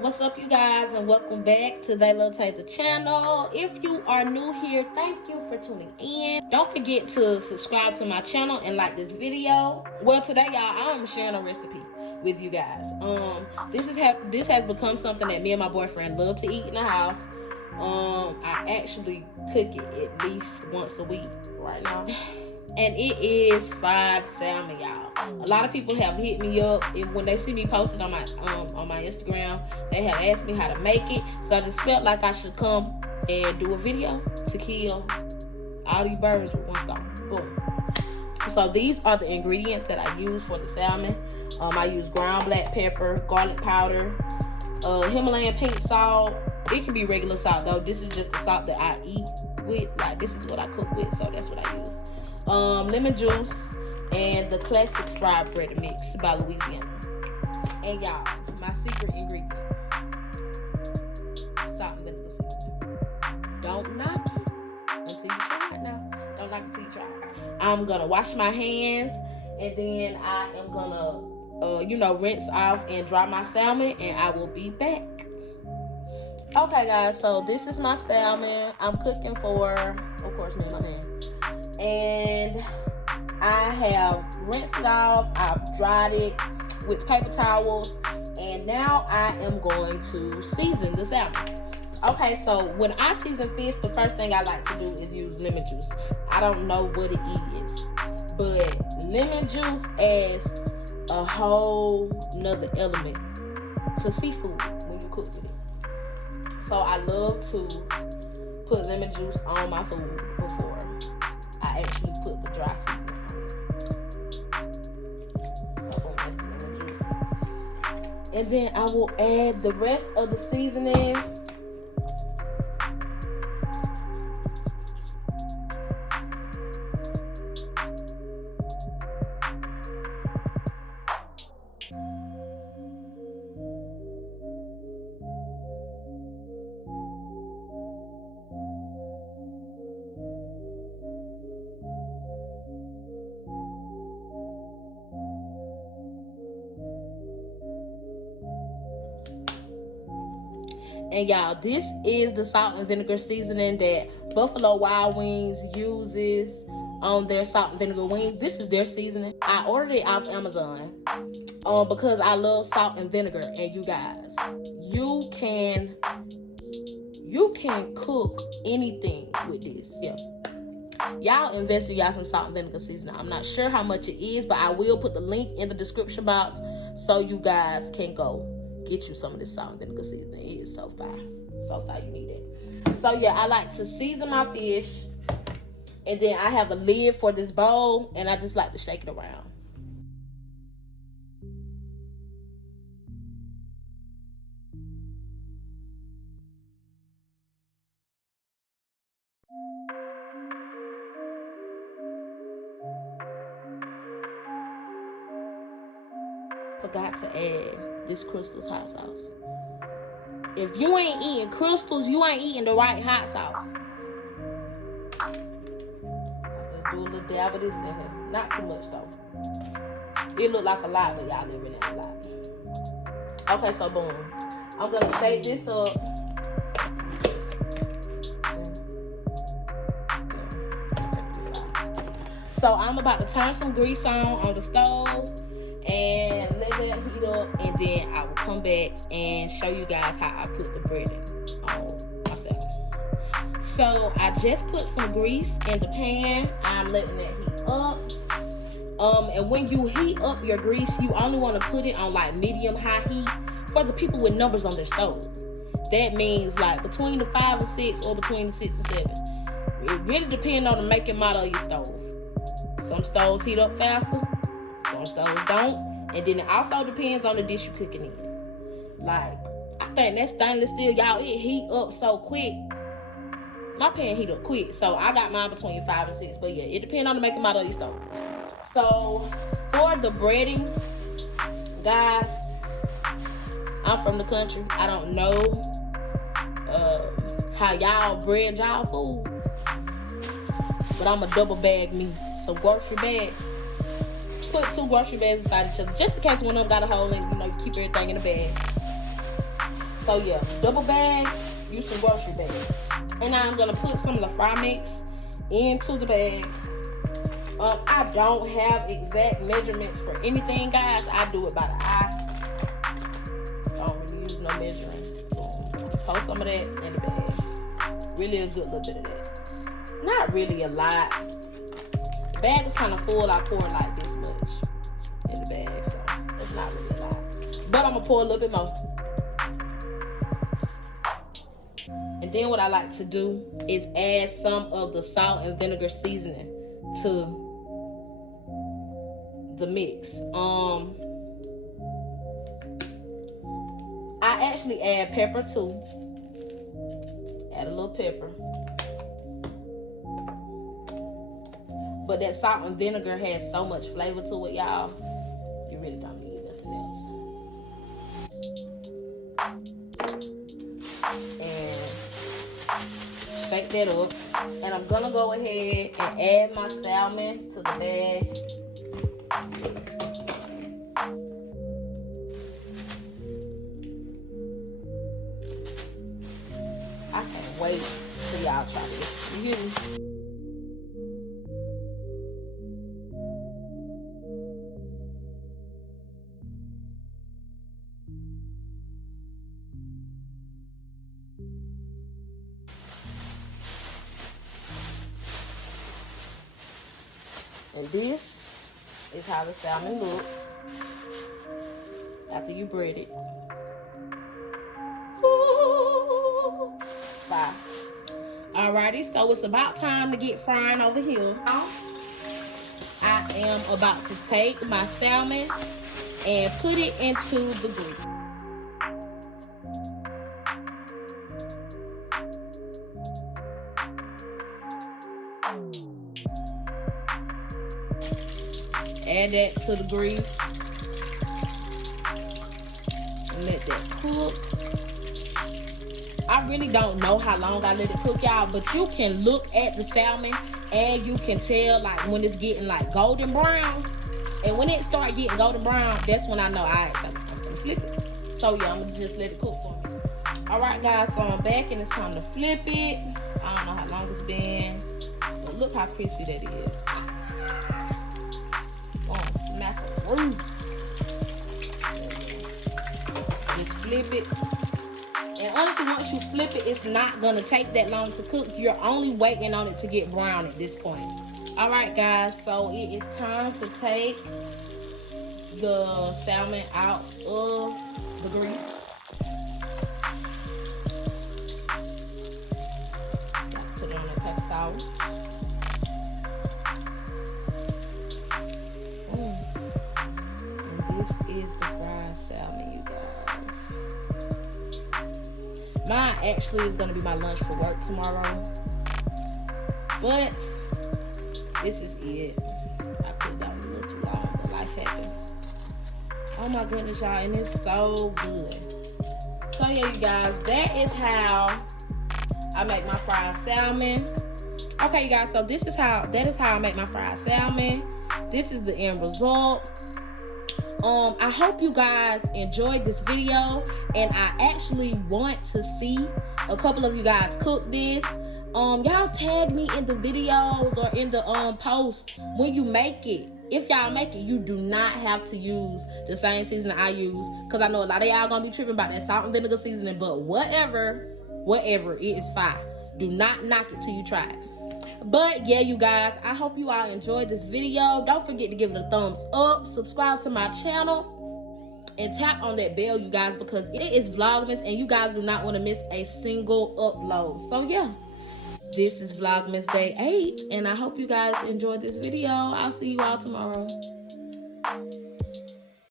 What's up, you guys, and welcome back to They Love Taste the channel. If you are new here, thank you for tuning in. Don't forget to subscribe to my channel and like this video. Well, today, y'all, I'm sharing a recipe with you guys. This has become something that me and my boyfriend love to eat in the house. I actually cook it at least once a week right now. And it is fried salmon, y'all. A lot of people have hit me up when they see me posted on my Instagram. They have asked me how to make it, so I just felt like I should come and do a video to kill all these birds with one stone. Boom. So these are the ingredients that I use for the salmon. I use ground black pepper, garlic powder, Himalayan pink salt. It can be regular salt though. This is just the salt that I eat with. Like, this is what I cook with, so that's what I use. Lemon juice and the classic fried bread mix by Louisiana. And y'all, my secret ingredient, salt and vinegar seasoning. Don't knock it until you try it now. Don't knock it until you try it. I'm gonna wash my hands, and then I am gonna rinse off and dry my salmon, and I will be back. Okay guys, so this is my salmon. I'm cooking for, of course, me and my man. And I have rinsed it off. I've dried it with paper towels. And now I am going to season the salmon. Okay, so when I season fish, the first thing I like to do is use lemon juice. I don't know what it is, but lemon juice adds a whole nother element to seafood when you cook with it. So I love to put lemon juice on my food before I actually put the dry seasoning on it. So that's lemon juice. And then I will add the rest of the seasoning. And y'all, this is the salt and vinegar seasoning that Buffalo Wild Wings uses on their salt and vinegar wings. This is their seasoning. I ordered it off Amazon because I love salt and vinegar. And you guys, you can cook anything with this. Yeah. Y'all invest in y'all some salt and vinegar seasoning. I'm not sure how much it is, but I will put the link in the description box so you guys can go get you some of this salt and vinegar seasoning. It is so fire. So fire, you need it. So yeah, I like to season my fish. And then I have a lid for this bowl. And I just like to shake it around. Forgot to add this Crystal's hot sauce. If you ain't eating Crystals, you ain't eating the right hot sauce. I just do a little dab of this in here. Not too much though. It look like a lot, but y'all, it really ain't a lot. Okay, so boom. I'm gonna shake this up. So I'm about to turn some grease on the stove and let that heat up, and then I will come back and show you guys how I put the breading on myself. So I just put some grease in the pan. I'm letting that heat up. And when you heat up your grease, you only want to put it on like medium high heat for the people with numbers on their stove. That means like between the 5 and 6 or between the 6 and 7. It really depends on the make and model of your stove. Some stoves heat up faster, some stoves don't. And then it also depends on the dish you're cooking in. Like, I think that stainless steel, y'all, it heat up so quick. My pan heat up quick. So I got mine between 5 and 6. But yeah, it depends on the make and model of your stove. So for the breading, guys, I'm from the country. I don't know how y'all bread y'all food. But I'm a double bag me. So grocery bags. Put 2 grocery bags inside each other, just in case one of them got a hole in, you know, keep everything in the bag. So yeah, double bags, use some grocery bags. And now I'm gonna put some of the fry mix into the bag. I don't have exact measurements for anything, guys. I do it by the eye. I don't really use no measuring. Post some of that in the bag. Really a good little bit of that. Not really a lot. The bag was kind of full. I poured like this much in the bag, so it's not really a lot. But I'm gonna pour a little bit more. And then what I like to do is add some of the salt and vinegar seasoning to the mix. I actually add pepper too. Add a little pepper. But that salt and vinegar has so much flavor to it, y'all. You really don't need nothing else. And shake that up. And I'm gonna go ahead and add my salmon to the bag. I can't wait till y'all try this. You hear me? And this is how the salmon looks after you bread it. Ooh, bye. Alrighty, so it's about time to get frying over here. I am about to take my salmon and put it into the grease. Add that to the grease and let that cook. I really don't know how long I let it cook, y'all, but you can look at the salmon and you can tell like when it's getting like golden brown. And when it start getting golden brown, that's when I know I'm gonna flip it. So yeah, I'm gonna just let it cook for me. All right, guys, so I'm back and it's time to flip it. I don't know how long it's been, but look how crispy that is. Smack it through. Just flip it. And honestly, once you flip it, it's not gonna take that long to cook. You're only waiting on it to get brown at this point. All right, guys, so it is time to take the salmon out of the grease. Put it on a paper towel. This is the fried salmon, you guys. Mine actually is going to be my lunch for work tomorrow. But this is it. I put it down a little too long, but life happens. Oh my goodness, y'all. And it's so good. So yeah, you guys, that is how I make my fried salmon. Okay, you guys, so that is how I make my fried salmon. This is the end result. I hope you guys enjoyed this video, and I actually want to see a couple of you guys cook this. Y'all tag me in the videos or in the posts when you make it. If y'all make it, you do not have to use the same seasoning I use, because I know a lot of y'all gonna be tripping about that salt and vinegar seasoning, but whatever, it is fine. Do not knock it till you try it. But yeah, you guys, I hope you all enjoyed this video. Don't forget to give it a thumbs up, subscribe to my channel, and tap on that bell, you guys, because it is Vlogmas and you guys do not want to miss a single upload. So yeah, this is Vlogmas Day 8, and I hope you guys enjoyed this video. I'll see you all tomorrow.